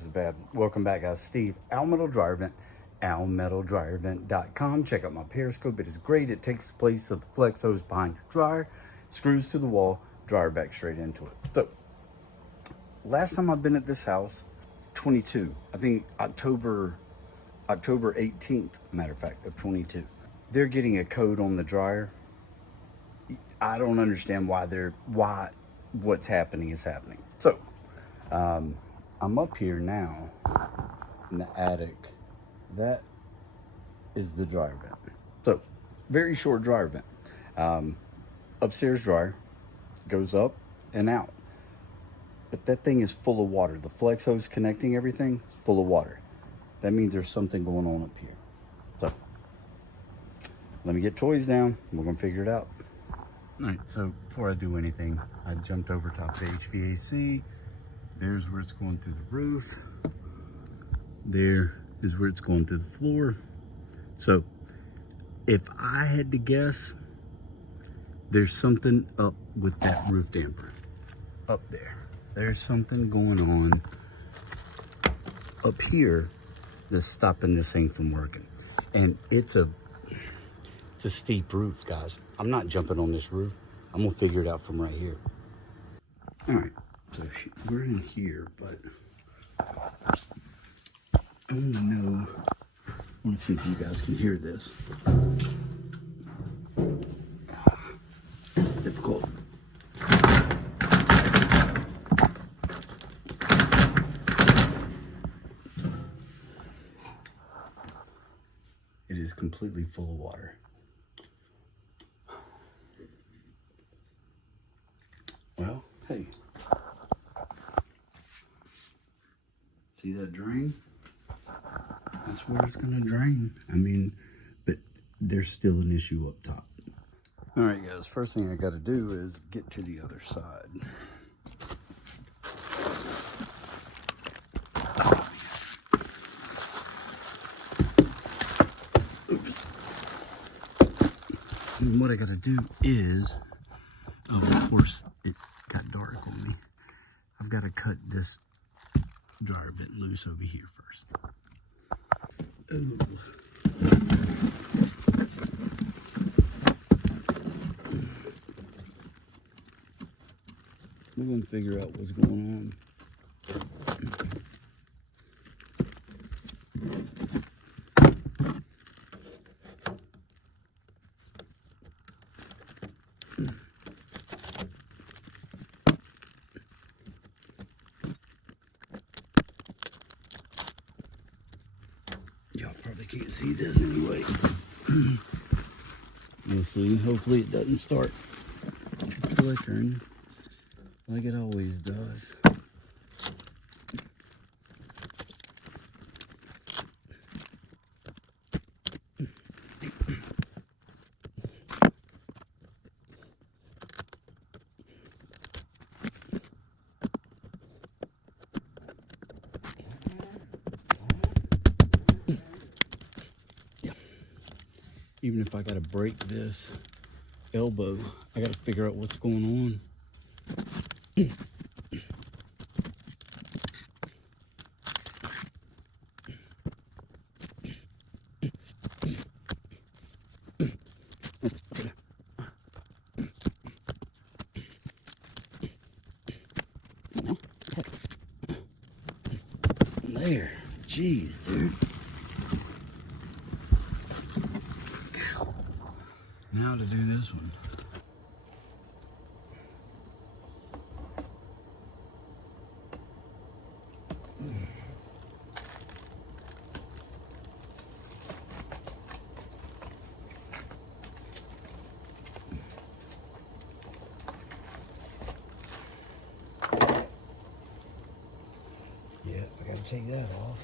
this is bad. Welcome back, guys. Steve, Almetal Dryer Vent, almetaldryervent.com. Check out my Periscope. It is great. It takes the place of the flex hose behind your dryer, screws to the wall, dryer back straight into it. So, last time I've been at this house, 22. I think October 18th, matter of fact, of 22. They're getting a code on the dryer. I don't understand why what's happening is happening. So, I'm up here now in the attic. That is the dryer vent. So, very short dryer vent. Upstairs dryer goes up and out. But that thing is full of water. The flex hose connecting everything is full of water. That means there's something going on up here. So, let me get toys down. We're going to figure it out. All right, so before I do anything, I jumped over top of the HVAC. There's where it's going through the roof. There is where it's going through the floor. So if I had to guess, there's something up with that roof damper up there. There's something going on up here that's stopping this thing from working. And it's a steep roof, guys. I'm not jumping on this roof. I'm gonna figure it out from right here. All right, so we're in here, but I want to know, I want to see if you guys can hear this. It's difficult. It is completely full of water. Well, hey, see that drain? That's where it's gonna drain. I mean, but there's still an issue up top. All right, guys, first thing I gotta do is get to the other side. Oops. And what I gotta do is, of course, it got dark on me. I've got to cut this dryer vent loose over here first. Ooh. We're going to figure out what's going on. Y'all probably can't see this anyway. We'll see. Hopefully it doesn't start flickering like it always does. Even if I gotta break this elbow, I gotta figure out what's going on. There, jeez, dude. Now to do this one. Yeah, I gotta take that off.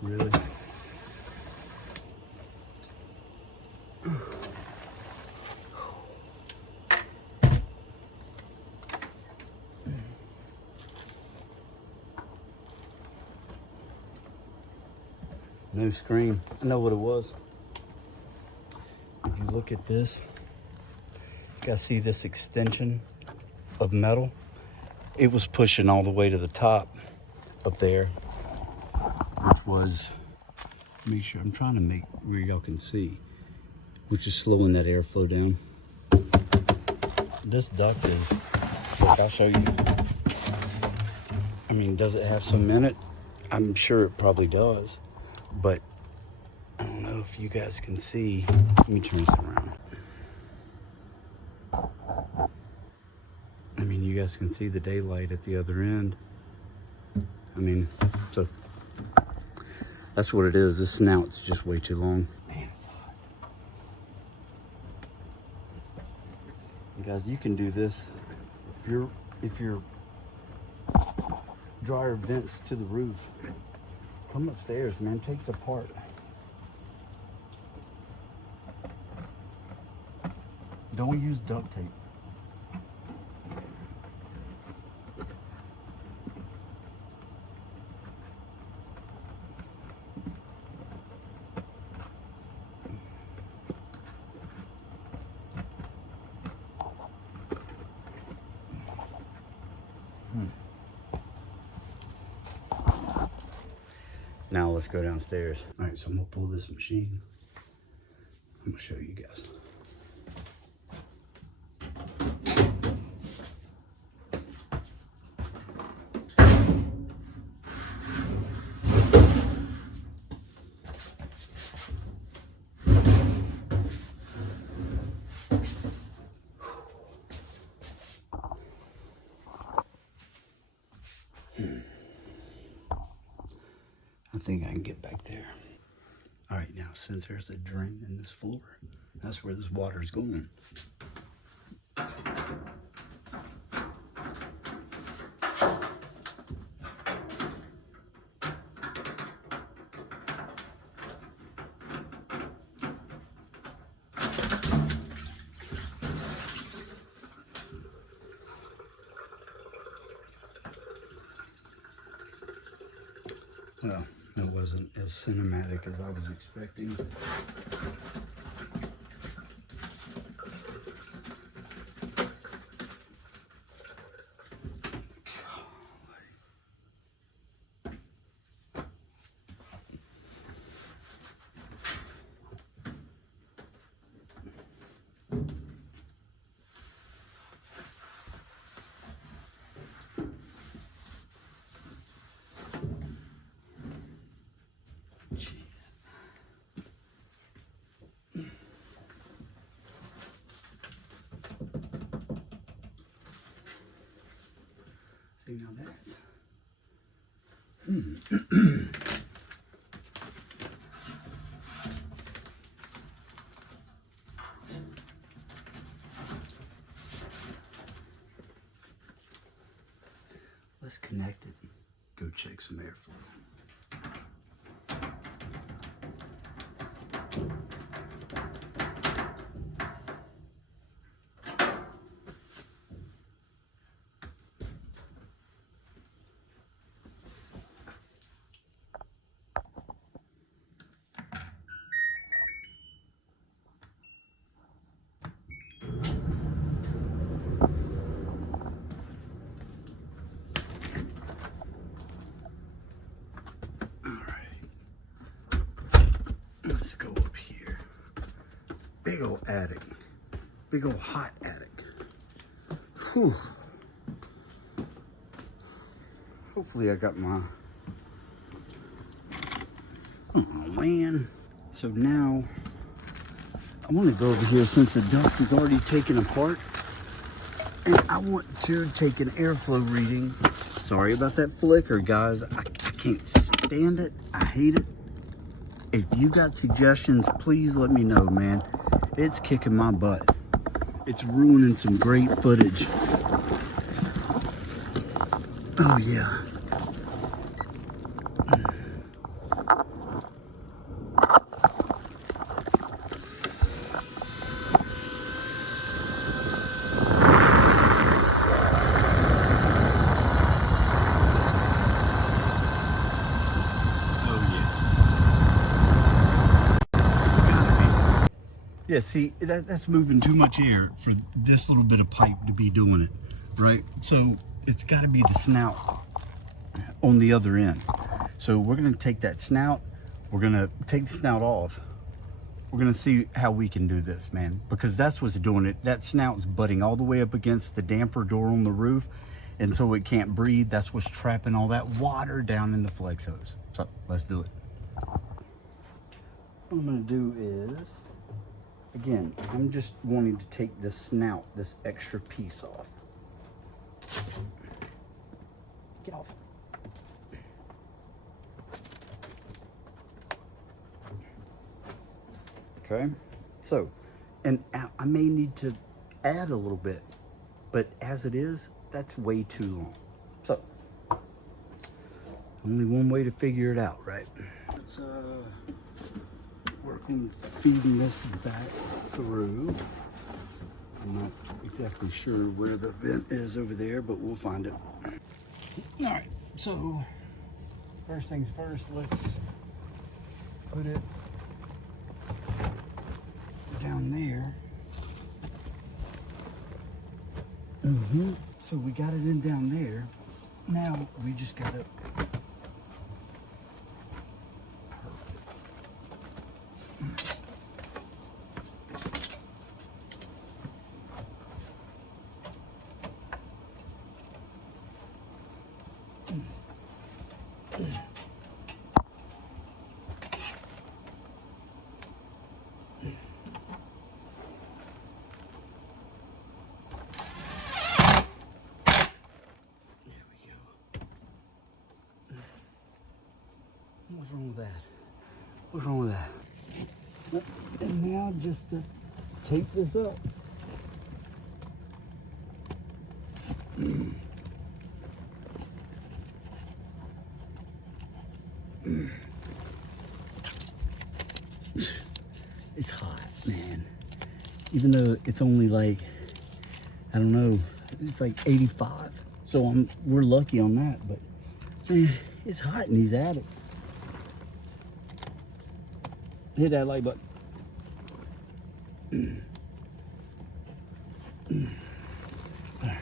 Really? No screen. I know what it was. If you look at this, you guys see this extension of metal? It was pushing all the way to the top up there, which was, make sure, I'm trying to make where y'all can see, which is slowing that airflow down. This duct is, look, I'll show you. I mean, does it have some in it? I'm sure it probably does, but I don't know if you guys can see. Let me turn this around. I mean, you guys can see the daylight at the other end. I mean, so that's what it is. This snout's just way too long. Man, it's hot. And guys, you can do this if your dryer vents to the roof. Come upstairs, man. Take it apart. Don't use duct tape. Now let's go downstairs. All right, so I'm gonna pull this machine. I'm gonna show you guys. I think I can get back there. All right, now since there's a drain in this floor, that's where this water is going. Well, it wasn't as cinematic as I was expecting. See, now that's let's connect it. Go check some airflow. Let's go up here. Big old attic. Big old hot attic. Whew. Hopefully I got my... Oh man. So now I want to go over here since the duct is already taken apart. And I want to take an airflow reading. Sorry about that flicker, guys. I can't stand it. I hate it. If you got suggestions, please let me know, man. It's kicking my butt. It's ruining some great footage. Oh, yeah. Yeah, see, that's moving too much air for this little bit of pipe to be doing it, right? So it's got to be the snout on the other end. So we're going to take that snout, we're going to take the snout off. We're going to see how we can do this, man, because that's what's doing it. That snout's butting all the way up against the damper door on the roof, and so it can't breathe. That's what's trapping all that water down in the flex hose. So let's do it. What I'm going to do is, again, I'm just wanting to take this snout, this extra piece off. Get off. Okay, so, and I may need to add a little bit, but as it is, that's way too long. So, only one way to figure it out, right? Let's work on feeding this back through. I'm not exactly sure where the vent is over there, but we'll find it. All right, so first things first, let's put it down there. So we got it in down there. Now we just gotta What's wrong with that? What's wrong with that? And now just to tape this up. It's hot, man. Even though it's only like, I don't know, it's like 85. So we're lucky on that, but man, it's hot in these attics. Hit that like button. All right.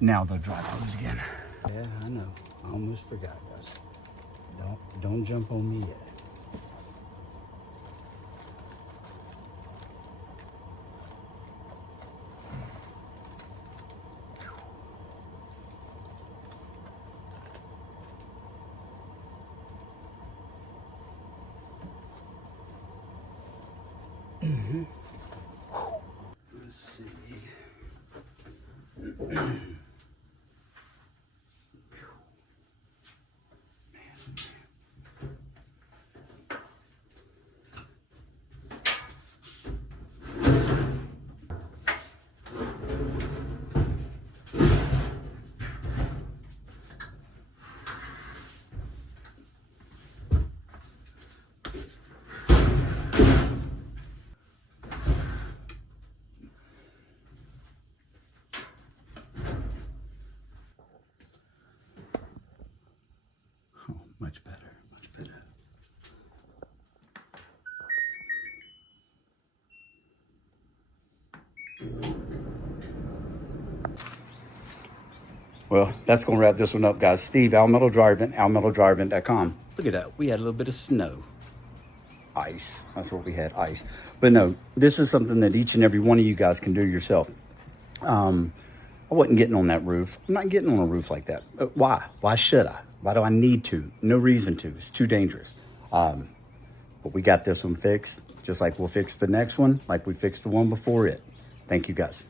Now they'll dry close again. Yeah, I know. I almost forgot, guys. Don't jump on me yet. Let's see. Much better, much better. Well, that's going to wrap this one up, guys. Steve, Almetal Dryer Vent, almetaldryervent.com. Look at that. We had a little bit of snow. Ice. That's what we had, ice. But no, this is something that each and every one of you guys can do yourself. I wasn't getting on that roof. I'm not getting on a roof like that. Why? Why should I? Why do I need to? No reason to. It's too dangerous. But we got this one fixed, just like we'll fix the next one, like we fixed the one before it. Thank you, guys.